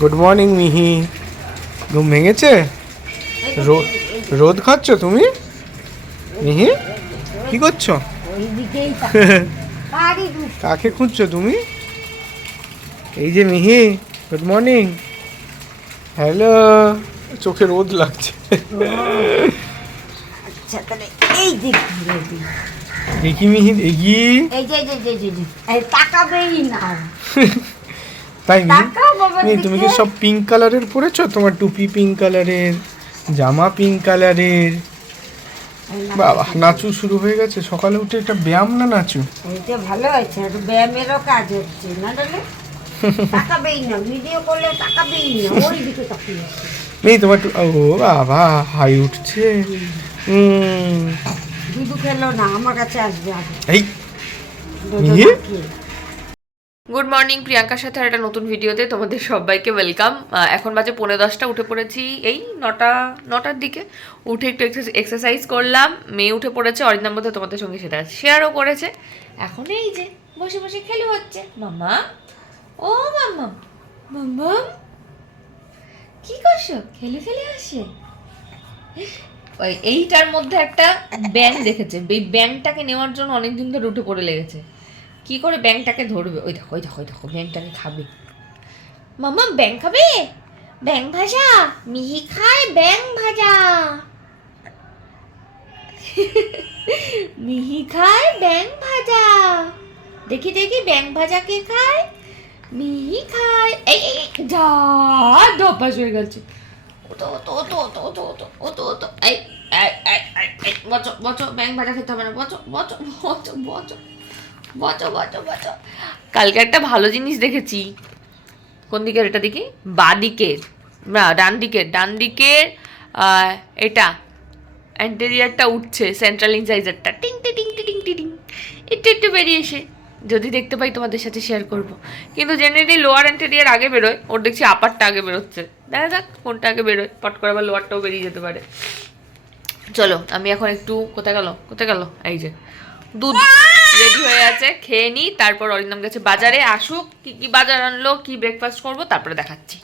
Good morning মিহি। ঘুম ভেঙেছে? রোদ খাচ্ছ তুমি মিহি? কি করছো? কাকে খুঁজছো তুমি? এই যে মিহি, গুড মর্নিং। হ্যালো। চোখে রোদ লাগছে। দেখি মিহি, দেখি। তাই মিহি, তুমি কি সব পিঙ্ক কালারের পরেছো? তোমার টুপি পিঙ্ক কালারের, জামা পিঙ্ক কালারের। বাবা, নাচু শুরু হয়ে গেছে সকালে উঠে। এটা ব্যায়াম না নাচু? এটা ভালো আছে, একটু ব্যায়ামেরও কাজ হচ্ছে না তাহলে। তাকাবেই না, ভিডিও করলে তাকাবেই না, ওই দিকে তাকিয়ে আছে। নেই তোমার ও বাবা, হাই উঠছে। দুধু খেলো না, আমার কাছে আসবে আগে। এই গুড মর্নিং, প্রিয়াঙ্কার সাথে একটা নতুন ভিডিওতে তোমাদের সবাইকে ওয়েলকাম। এখন বাজে 10:45, উঠে পড়েছি এই 9টার দিকে। উঠে একটু এক্সারসাইজ করলাম, মেয়ে উঠে পড়েছে, অরিন্দম মধ্যে তোমাদের সঙ্গে সেটা শেয়ারও করেছে। এখন এই যে বসে বসে খেলে হচ্ছে। মাম্মা, ও মাম্মা, মাম্মা কি করছো? খেলে খেলে আসে। ওই এইটার মধ্যে একটা ব্যাং দেখেছে, এই ব্যাংটাকে নেওয়ার জন্য অনেকদিন ধরে উঠে পড়ে লেগেছে। কি করে ব্যাংটাকে ধরবে? ওই দেখো ওই দেখো ওই দেখো, ব্যাংটাকে খাবে। মাম্মা ব্যাং খাবে? ব্যাং ভাজা মিহি খায়, ব্যাং ভাজা মিহি খায় ব্যাং ভাজা। দেখি দেখি ব্যাং ভাজা কে খায়? মিহি খায়। এই যা ডপাস হয়ে গেছে। ওতো ওতো ওতো ওতো ওতো ওতো ওতো ওতো এই বচো বচো, ব্যাং ভাজা খেতে হবে না, বচো বচো বচো বচো বচো বচো বচো। কালকে একটা ভালো জিনিস দেখেছি। কোন দিকের? এটা দেখি, বাঁ দিকের না ডান দিকের এটা অ্যান্টেরিয়ারটা উঠছে, সেন্ট্রাল ইনসাইজারটা টিং টি টিং টি টিং টি টিং একটু বেরিয়ে এসে। যদি দেখতে পাই তোমাদের সাথে শেয়ার করব। কিন্তু জেনারেলি লোয়ার অ্যান্টেরিয়ার আগে বেরোয়, ওর দেখছি আপারটা আগে বেরোচ্ছে। দেখা যাক কোনটা আগে বেরোয়, পট করে আবার লোয়ারটাও বেরিয়ে যেতে পারে। চলো আমি এখন একটু কোথায় গেল এই যে দুধ রেডি হয়ে আছে, খেয়ে নিই। তারপর অরিন্দম গেছে বাজারে, আসুক কি কি বাজার আনলো, কি ব্রেকফাস্ট করবো তারপরে দেখাচ্ছি।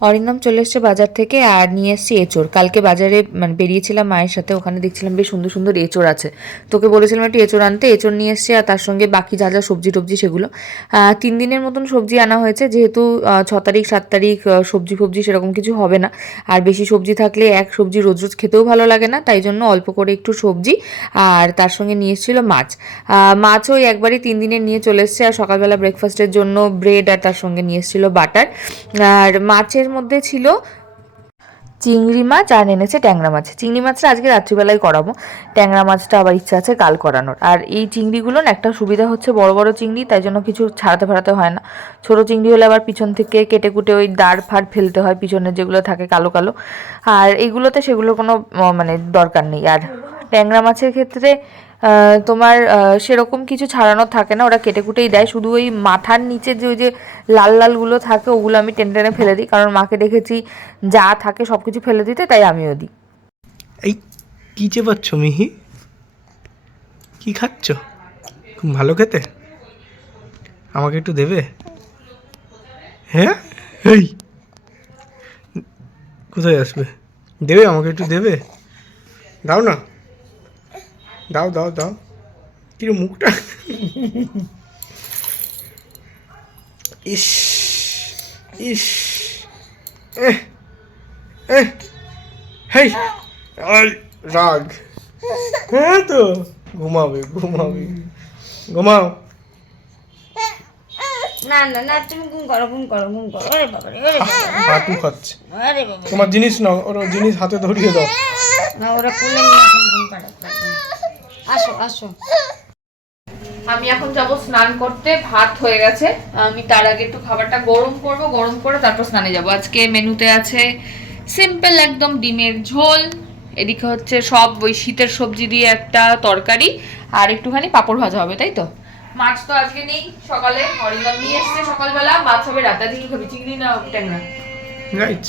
অরিন্দম চলে এসছে বাজার থেকে আর নিয়ে এসছি এঁচোড়। কালকে বাজারে বেরিয়েছিলাম মায়ের সাথে, ওখানে দেখছিলাম বেশ সুন্দর সুন্দর এঁচোড় আছে। তোকে বলেছিলাম একটু এঁচোড় আনতে, এঁচোড় নিয়ে এসছে। আর তার সঙ্গে বাকি যা যা সবজি টবজি সেগুলো 3 দিনের মতন সবজি আনা হয়েছে, যেহেতু 6 তারিখ 7 তারিখ সবজি সেরকম কিছু হবে না। আর বেশি সবজি থাকলে এক সবজি রোজ রোজ খেতেও ভালো লাগে না, তাই জন্য অল্প করে একটু সবজি। আর তার সঙ্গে নিয়ে এসেছিলো মাছও ওই একবারই 3 দিনের নিয়ে চলে এসছে। আর সকালবেলা ব্রেকফাস্টের জন্য ব্রেড, আর তার সঙ্গে নিয়ে এসেছিলো বাটার। আর মাছের মধ্যে ছিল চিংড়ি মাছ আর এনেছে ট্যাংরা মাছ। চিংড়ি মাছটা আজকে রাত্রিবেলায় করাবো, ট্যাংরা মাছটা আবার ইচ্ছা আছে কাল করানোর। আর এই চিংড়িগুলোর একটা সুবিধা হচ্ছে বড় বড় চিংড়ি, তাই জন্য কিছু ছাড়াতে ফাড়াতে হয় না। ছোটো চিংড়ি হলে আবার পিছন থেকে কেটে কুটে ওই দাঁড় ফাড় ফেলতে হয়, পিছনে যেগুলো থাকে কালো কালো। আর এইগুলোতে সেগুলোর কোনো দরকার নেই। আর ট্যাংরা মাছের ক্ষেত্রে তোমার সেরকম কিছু ছাড়ানোর থাকে না, ওরা কেটে কুটেই দেয়। শুধু ওই মাথার নিচে যে ওই যে লাল লালগুলো থাকে ওগুলো আমি টেনে টেনে ফেলে দিই, কারণ মাকে দেখেছি যা থাকে সব কিছু ফেলে দিতে, তাই আমিও দিই। এই কি চেপাচ্ছ মিহি? কি খাচ্ছ? খুব ভালো খেতে, আমাকে একটু দেবে? হ্যাঁ, এই কোথায় আসবে? দেবে আমাকে একটু দেবে? দাও না, দাও দাও দাও। কিরে মুখটা, ইস ইস হেই রাগ। হ্যাঁ তো ঘুমাও। ঘুমাও। না না না, তুমি ঘুম করো। আরে বাবা রে, হাঁটু খাচ্ছে। আরে বাবা, তোমার জিনিস নাও, ওর জিনিস হাতে ধরিয়ে দাও। না ওরা কোলে নিয়ে এখন ঘুম পাড়াতে। আসো। আমি এখন যাব স্নান করতে, ভাত হয়ে গেছে। আমি তার আগে একটু খাবারটা গরম করে তারপর স্নানে যাব। আজকে মেনুতে আছে সিম্পল একদম ডিমের ঝোল, এদিকে হচ্ছে সব ওই শীতের সবজি দিয়ে একটা তরকারি, আর একটুখানি পাঁপড় ভাজা হবে, তাই তো। মাছ তো আজকে নেই, সকালে অরিন্দম নিয়ে এসছে সকালবেলা। মাছ হবে রাতে। আজকে কি খাবি, চিংড়ি না ট্যাংরা? রাইট,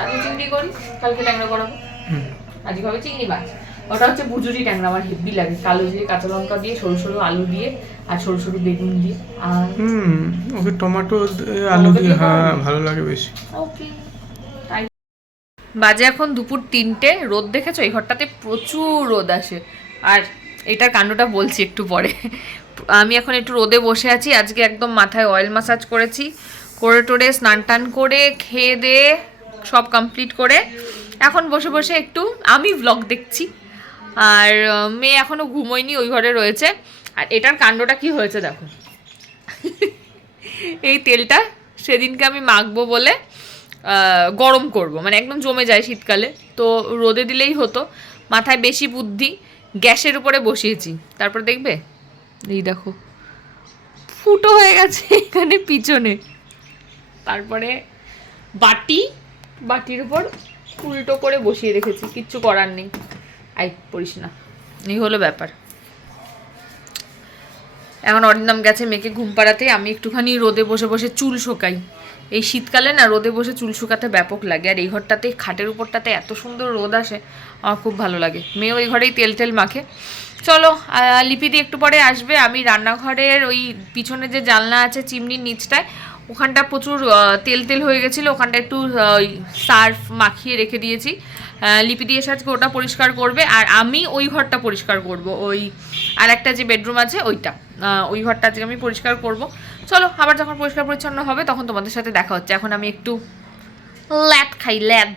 আজকে চিংড়ি করি, কালকে ট্যাংরা করাবো। আজকে হবে চিংড়ি মাছ। ওটা হচ্ছে বুজুরি ট্যাংরা, আমার হেভি লাগে, কালো জিরে কাঁচা লঙ্কা দিয়ে, সরু সরু আলু দিয়ে আর সরু সরু বেগুন দিয়ে। আর ওকে টমেটো আলু দিয়ে, হ্যাঁ ভালো লাগে বেশি। ওকে, বাজে এখন দুপুর 3টে। রোদ দেখেছো? এই ঘরটাতে প্রচুর রোদ আসে। আর এটার কাণ্ডটা বলছি একটু পরে। আমি এখন একটু রোদে বসে আছি। আজকে একদম মাথায় অয়েল ম্যাসাজ করেছি, করে টোরে স্নান টান করে খেয়ে দিয়ে সব কমপ্লিট করে এখন বসে বসে একটু আমি ব্লগ দেখছি। আর মেয়ে এখনও ঘুমোয়নি, ওই ঘরে রয়েছে। আর এটার কাণ্ডটা কি হয়েছে দেখো। এই তেলটা সেদিনকে আমি মাখবো বলে গরম করব, মানে একদম জমে যায় শীতকালে, তো রোদে দিলেই হতো। মাথায় বেশি বুদ্ধি, গ্যাসের উপরে বসিয়েছি। তারপর দেখবে এই দেখো ফুটো হয়ে গেছে এখানে পিছনে। তারপরে বাটির উপর উল্টো করে বসিয়ে রেখেছি, কিচ্ছু করার নেই। আই পড়িস না, এই হলো ব্যাপার। এখন অরিন্দম গেছে মেয়েকে ঘুম পাড়াতে, আমি একটুখানি রোদে বসে বসে চুল শোকাই। এই শীতকালে না রোদে বসে চুল শুকাতে ব্যাপক লাগে। আর এই ঘরটাতে খাটের উপরটাতে এত সুন্দর রোদ আসে, আমার খুব ভালো লাগে। মেয়ে ওই ঘরেই তেল মাখে। চলো, লিপিদি একটু পরে আসবে। আমি রান্নাঘরের ওই পিছনে যে জানলা আছে চিমনির নিচটায়, ওখানটা প্রচুর তেল হয়ে গেছিলো, ওখানটা একটু সার্ফ মাখিয়ে রেখে দিয়েছি। লিপিদি এসে আজকে ওটা পরিষ্কার করবে, আর আমি ওই ঘরটা পরিষ্কার করব। ওই আর একটা যে বেডরুম আছে ওইটা, ওই ঘরটা আজকে আমি পরিষ্কার করব। চলো, আবার যখন পরিষ্কার পরিচ্ছন্ন হবে তখন তোমাদের সাথে দেখা হচ্ছে। এখন আমি একটু ল্যাদ খাই, ল্যাদ।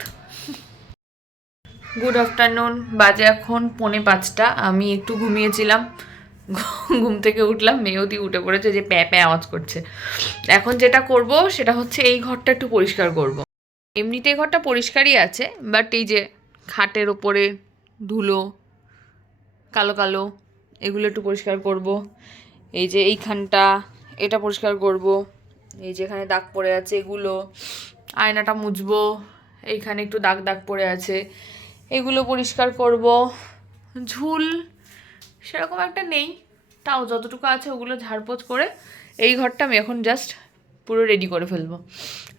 গুড আফটারনুন, বাজে এখন 4:45। আমি একটু ঘুমিয়েছিলাম, ঘুম থেকে উঠলাম, মেয়েও উঠে পড়েছে, যে প্যাঁ প্যাঁ আওয়াজ করছে। এখন যেটা করব সেটা হচ্ছে এই ঘরটা একটু পরিষ্কার করব। এমনিতে এই ঘরটা পরিষ্কারই আছে, বাট এই যে খাটের ওপরে ধুলো কালো কালো, এগুলো একটু পরিষ্কার করব। এই যে এইখানটা, এটা পরিষ্কার করব। এই যে এখানে দাগ পড়ে আছে এগুলো, আয়নাটা মুছবো। এইখানে একটু দাগ পড়ে আছে, এগুলো পরিষ্কার করব। ঝুল সেরকম একটা নেই, তাও যতটুকু আছে ওগুলো ঝাড়পোছ করে এই ঘরটা আমি এখন জাস্ট পুরো রেডি করে ফেলবো।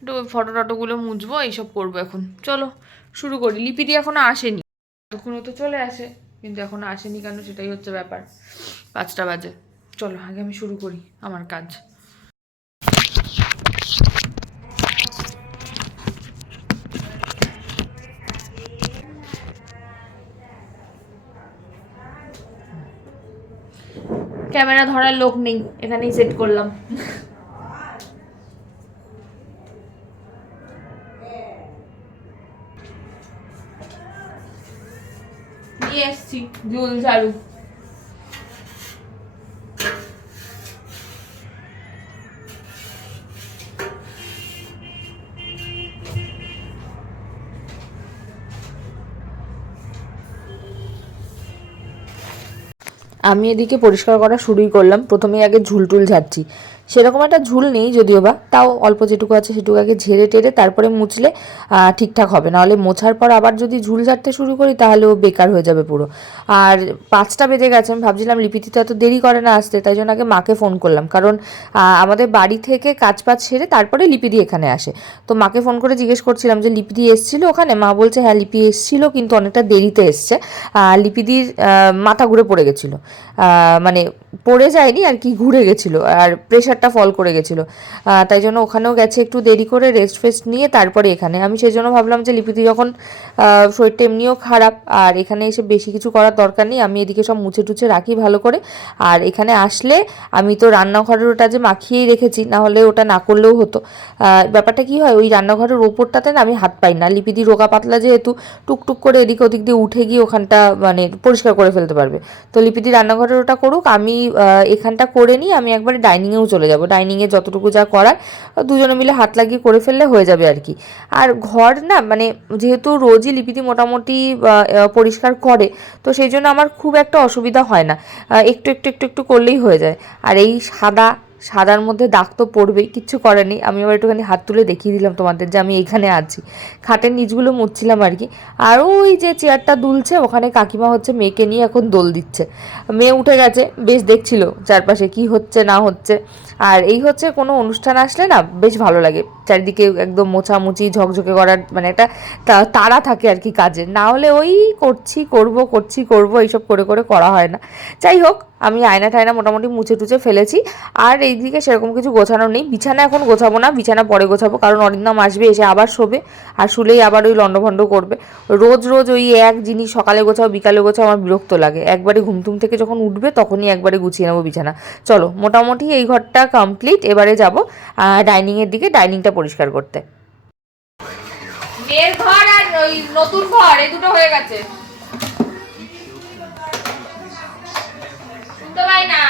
একটু ফটোগুলো মুছবো, এইসব করবো এখন। চলো শুরু করি। লিপিদি এখনও আসেনি, তখনও তো চলে আসে, কিন্তু এখনও আসেনি কেন সেটাই হচ্ছে ব্যাপার। 5টা বাজে। চলো আগে আমি শুরু করি আমার কাজ। ক্যামেরা ধরার লোক নেই, এখানেই সেট করলাম। নিয়ে এসছি ঝুল ঝাড়ু। আমি এদিকে পরিষ্কার করা শুরুই করলাম। প্রথমেই আগে ঝুলটুল ঝাড়ছি। সেরকম একটা ঝুল নেই যদিও বা, তাও অল্প যেটুকু আছে সেটুকু আগে ঝেড়ে টেরে তারপরে মুছলে ঠিকঠাক হবে। নাহলে মোছার পর আবার যদি ঝুল ঝাড়তে শুরু করি তাহলেও বেকার হয়ে যাবে পুরো। আর 5টা বেজে গেছে, আমি ভাবছিলাম লিপিতি তো এত দেরি করে না আসতে, তাই জন্য আগে মাকে ফোন করলাম। কারণ আমাদের বাড়ি থেকে কাজ সেরে তারপরে লিপিদি এখানে আসে। তো মাকে ফোন করে জিজ্ঞেস করছিলাম যে লিপিদি এসেছিল ওখানে? মা বলছে হ্যাঁ লিপি এসেছিল, কিন্তু অনেকটা দেরিতে এসছে। লিপিদির মাথা ঘুরে পড়ে গেছিলো, মানে পড়ে যায়নি আর কি, ঘুরে গেছিলো, আর প্রেশারটা ফল করে গেছিলো। তাই জন্য ওখানেও গেছে একটু দেরি করে, রেস্ট ফেস্ট নিয়ে তারপরে এখানে। আমি সেই জন্য ভাবলাম যে লিপিদি যখন শরীরটা এমনিও খারাপ, আর এখানে এসে বেশি কিছু করার দরকার নেই, আমি এদিকে সব মুছে টুছে রাখি ভালো করে। আর এখানে আসলে আমি তো রান্নাঘরের ওটা যে মাখিয়েই রেখেছি, না হলে ওটা না করলেও হতো। ব্যাপারটা কি হয়, ওই রান্নাঘরের ওপরটাতে না আমি হাত পাই না। লিপিদি রোগা পাতলা যেহেতু, টুকটুক করে এদিক ওদিক দিয়ে উঠে গিয়ে ওখানটা মানে পরিষ্কার করে ফেলতে পারবে। তো লিপিদি রান্নাঘরের ওটা করুক, আমি এখানটা করে নিই। আমি একবারে ডাইনিংয়েও চলে যাব। ডাইনিংয়ে যতটুকু যা করার দুজনে মিলে হাত লাগিয়ে করে ফেললে হয়ে যাবে আর কি। আর ঘর না মানে যেহেতু রোজই লিপিদি মোটামুটি পরিষ্কার করে, তো সেই জন্য আমার খুব একটা অসুবিধা হয় না, একটু একটু করলেই হয়ে যায়। আর এই সাদা সাদার মধ্যে দাগ তো পড়বেই, কিচ্ছু করার নেই। আমি আবার একটুখানি হাত তুলে দেখিয়ে দিলাম তোমাদের যে আমি এখানে আছি। খাটের নিচগুলো মুছছিলাম আর কি। আর ওই যে চেয়ারটা দুলছে, ওখানে কাকিমা হচ্ছে মেয়েকে নিয়ে এখন দোল দিচ্ছে। মেয়ে উঠে গেছে, বেশ দেখছিল চারপাশে কি হচ্ছে না হচ্ছে। আর এই হচ্ছে কোনো অনুষ্ঠান আসলে না বেশ ভালো লাগে, চারিদিকে একদম মোছামুছি ঝকঝকে করার মানে একটা তাড়া থাকে আর কি কাজের। না হলে ওই করব এইসব করে করা হয় না। যাই হোক, আমি আয়না টায়না মোটামুটি মুছে টুছে ফেলেছি। আর এইদিকে সেরকম কিছু গোছানো নেই। বিছানা এখন গোছাবো না, বিছানা পরে গোছাবো, কারণ অরিন্দম আসবে, এসে আবার শোবে, আর শুলেই আবার ওই লন্ডভন্ড করবে। রোজ ওই এক জিনিস সকালে গোছাও বিকালে গোছাও, আমার বিরক্ত লাগে। একবারে ঘুমটুম থেকে যখন উঠবে তখনই একবারে গুছিয়ে নেবো বিছানা। চলো, মোটামুটি এই ঘরটা কমপ্লিট। এবারে যাবো ডাইনিংয়ের দিকে, ডাইনিংটা পরিষ্কার করতে। মেয়ের ঘর আর ওই নতুন ঘর এই দুটো হয়ে গেছে। শুনতে পাই না,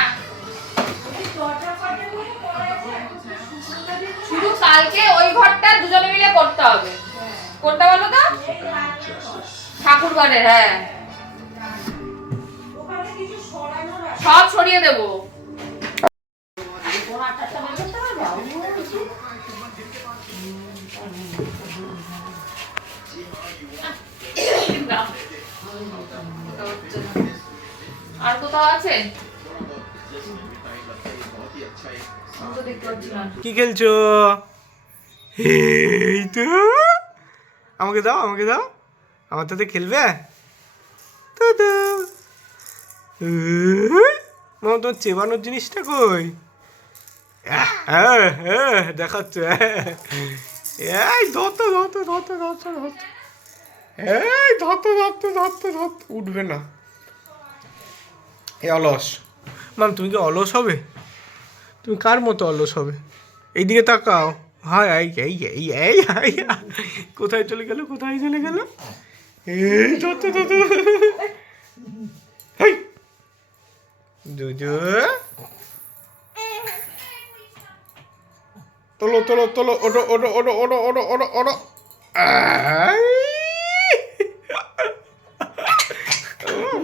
শুধু কালকে ওই ঘরটা দুজনে মিলে করতে হবে। কোনটা বলো তো? ঠাকুর ঘরের। হ্যাঁ, সব সরিয়ে দেবো। আর কোথাও আছে? কি খেলছো? এই তো, আমাকে দাও আমার সাথে খেলবে তো। মামা, তোমার চেবানোর জিনিসটা কই? দেখাচ্ছ? এই ধরতো এই ধরতো উঠবে না। এই অলস মাম, তুমি কি অলস হবে? তুমি কার মতো অলস হবে? এইদিকে তাকাও। হাই এই কোথায় চলে গেল? এই ধরতো জুজু, তোলো ওটো।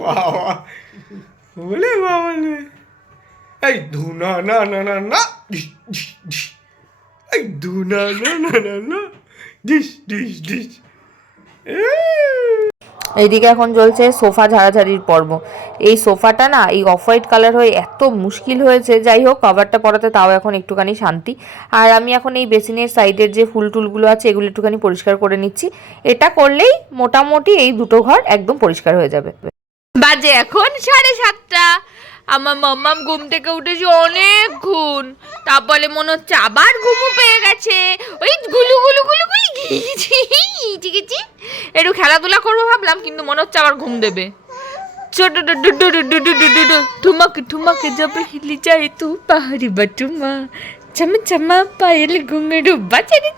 বাবা বলে এই ধুনা না এই ধুনা না ডিশ। এইদিকে এখন চলছে সোফা ঝাড়াঝাড়ির পর্ব। এই সোফাটা না এই অফ হোয়াইট কালার হয়ে এত মুশকিল হয়েছে। যাই হোক, কভারটা পরাতে তাও এখন একটুখানি শান্তি। আর আমি এখন এই বেসিনের সাইডের যে ফুল টুলগুলো আছে এগুলো একটুখানি পরিষ্কার করে নিচ্ছি। এটা করলেই মোটামুটি এই দুটো ঘর একদম পরিষ্কার হয়ে যাবে। বাজে এখন 7:30। আমার মাম্মাম ঘুম থেকে উঠেছে অনেকক্ষণ, তারপরে মনে হচ্ছে আবার ঘুমও পেয়ে গেছে। ওই গুলু গিয়েছি একটু খেলাধুলা করবো ভাবলাম, কিন্তু মনে হচ্ছে আবার ঘুম দেবে। ছোট ঠুমাকে জব হিলি যায় তু পাহাড়ি বাটুমা চমা পায়েল ঘুঙড়ু বাজারে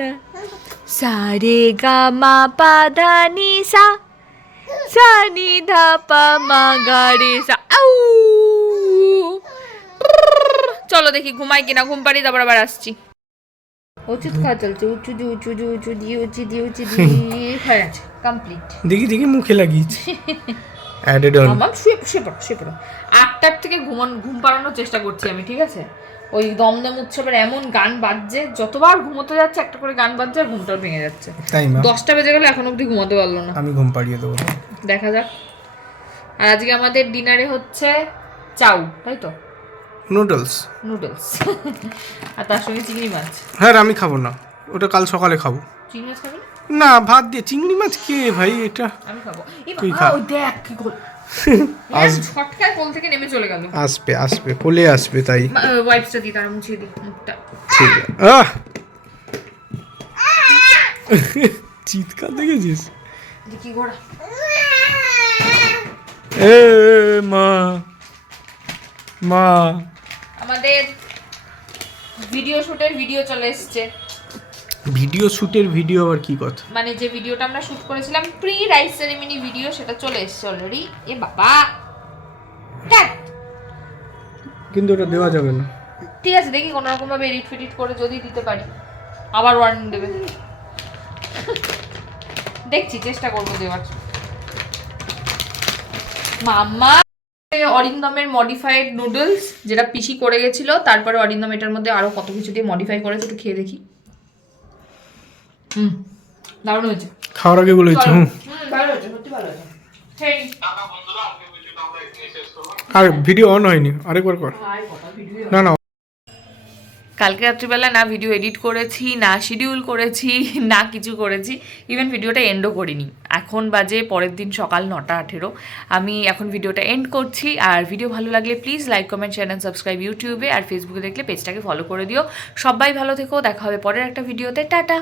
না সারে গা মা পা ধা নি সা সানি ধা পা মা গা রে সা। চলো দেখি ঘুমাই কিনা, ঘুম পাড়ি তারপর আবার আসছি। ওষুধ খাওয়া চলছে, উঁচু দিয়ে হয়ে আছে কমপ্লিট। দেখি মুখে লাগিয়েছি। আমার শুয়ে পড়ো। 8টার থেকে ঘুম পাড়ানোর চেষ্টা করছি আমি, ঠিক আছে? ওই দমদম উৎসবের এমন গান বাজছে, যতবার ঘুমোতে যাচ্ছে একটা করে গান বাজছে আর ঘুমটা ভেঙে যাচ্ছে। 10টা বেজে গেলে এখন অব্দি ঘুমাতে পারলো না। আমি ঘুম পাড়িয়ে দেবো, দেখা যাক। আর আজকে আমাদের ডিনারে হচ্ছে চাউ, তাই তো? নুডলস আর তার সঙ্গে চিংড়ি মাছ। হ্যাঁ, আমি খাবো না, ওটা কাল সকালে খাবো। চিংড়ি মাছ খাবি না? ভাত দিয়ে চিংড়ি মাছ কে ভাই? এটা আমি খাবো। তুই খা। ওই দেখ কি গোল ছটকায় কোল থেকে নেমে চলে গেল। আসবে কোলে আসবে, তাই ওয়াইপসটা দিয়ে তারা মুছিয়ে দিই মুখটা। ঠিক আছে। চিৎকার দেখেছিস? দেখি ঘোড়া। এ মা আমাদের ভিডিও শুটের ভিডিও চলে এসেছে। ভিডিও শুটের ভিডিও আর কি কথা? মানে যে ভিডিওটা আমরা শুট করেছিলাম প্রি রাইস সেরেমনি ভিডিও, সেটা চলে এসেছে অলরেডি। এ বাবা, কিন্তু ওটা দেওয়া যাবে না। ঠিক আছে, দেখি কোনো রকম ভাবে এডিট ফেডিট করে যদি দিতে পারি, আবার ওয়ার্নিং দেবে। দেখছি, চেষ্টা করবো দেওয়ার। মাম্মা অরিন্দমের মডিফাইড নুডলস, যেটা পিসি করে গেছিলো, তারপরে অরিন্দম এটার মধ্যে আরো কত কিছু দিয়ে মডিফাই করেছে, একটু খেয়ে দেখি। দারুণ হয়েছে। খাওয়ার আগে বলে দিচ্ছি। ভালো হয়েছে, সত্যি ভালো হয়েছে। আর ভিডিও অন হয়নি, আরেকবার কর। না না, কালকে রাত্রিবেলা না ভিডিও এডিট করেছি, না শিডিউল করেছি, না কিছু করেছি, ইভেন ভিডিওটা এন্ডও করিনি। এখন বাজে পরের দিন সকাল 9:18। আমি এখন ভিডিওটা এন্ড করছি। আর ভিডিও ভালো লাগলে please like, comment, share and subscribe ইউটিউবে, আর ফেসবুকে দেখলে পেজটাকে ফলো করে দিও। সবাই ভালো থেকো, দেখা হবে পরের একটা ভিডিওতে। টাটা।